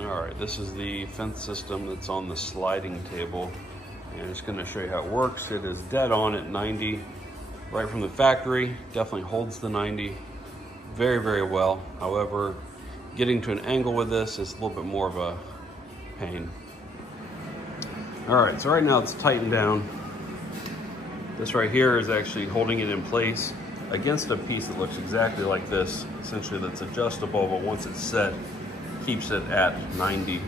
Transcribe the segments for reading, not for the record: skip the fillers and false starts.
All right, this is the fence system that's on the sliding table. And I'm just gonna show you how it works. It is dead on at 90, right from the factory. Definitely holds the 90 very, very well. However, getting to an angle with this is a little bit more of a pain. All right, so right now it's tightened down. This right here is actually holding it in place against a piece that looks exactly like this, essentially that's adjustable, but once it's set, keeps it at 90,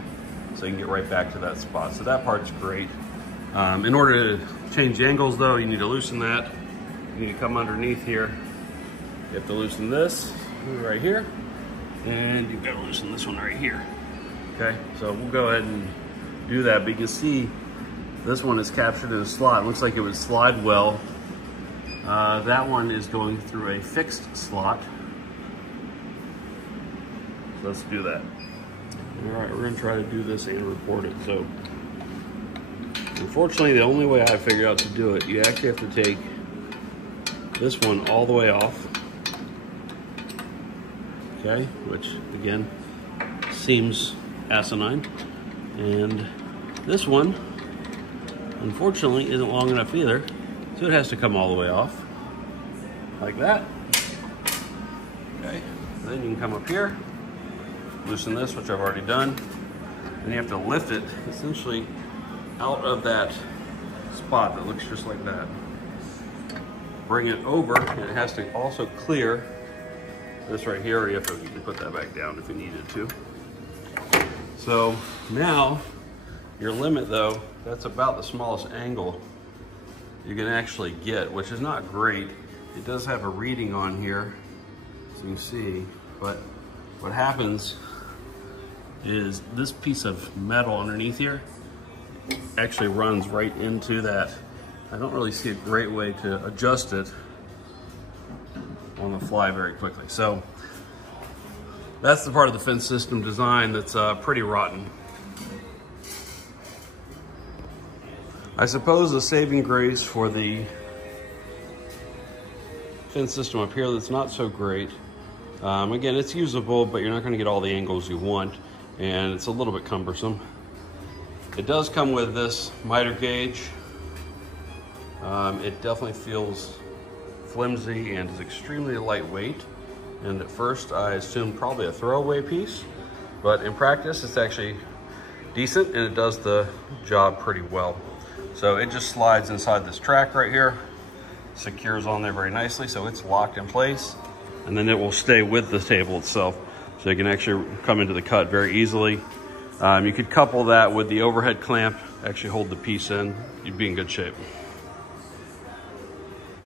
so you can get right back to that spot. So that part's great. In order to change the angles though, you need to loosen that. You need to come underneath here. You have to loosen this right here, and you've got to loosen this one right here. Okay, so we'll go ahead and do that, but you can see this one is captured in a slot. It looks like it would slide well. That one is going through a fixed slot. So let's do that. All right, we're gonna try to do this and record it. So unfortunately, the only way I figured out to do it, you actually have to take this one all the way off. Okay, which again, seems asinine. And this one, unfortunately, isn't long enough either. So it has to come all the way off, like that. Okay, then you can come up here, loosen this, which I've already done. Then you have to lift it essentially out of that spot that looks just like that. Bring it over, and it has to also clear this right here, or you have to put that back down if you needed to. So now, your limit though, that's about the smallest angle you can actually get, which is not great. It does have a reading on here, so you can see, but what happens is this piece of metal underneath here actually runs right into that. I don't really see a great way to adjust it on the fly very quickly. So that's the part of the fence system design that's pretty rotten. I suppose the saving grace for the fence system up here that's not so great. Again, it's usable, but you're not going to get all the angles you want, and it's a little bit cumbersome. It does come with this miter gauge. It definitely feels flimsy and is extremely lightweight. And at first I assumed probably a throwaway piece, but in practice it's actually decent and it does the job pretty well. So it just slides inside this track right here, secures on there very nicely, so it's locked in place, and then it will stay with the table itself. So you can actually come into the cut very easily. You could couple that with the overhead clamp, actually hold the piece in, you'd be in good shape.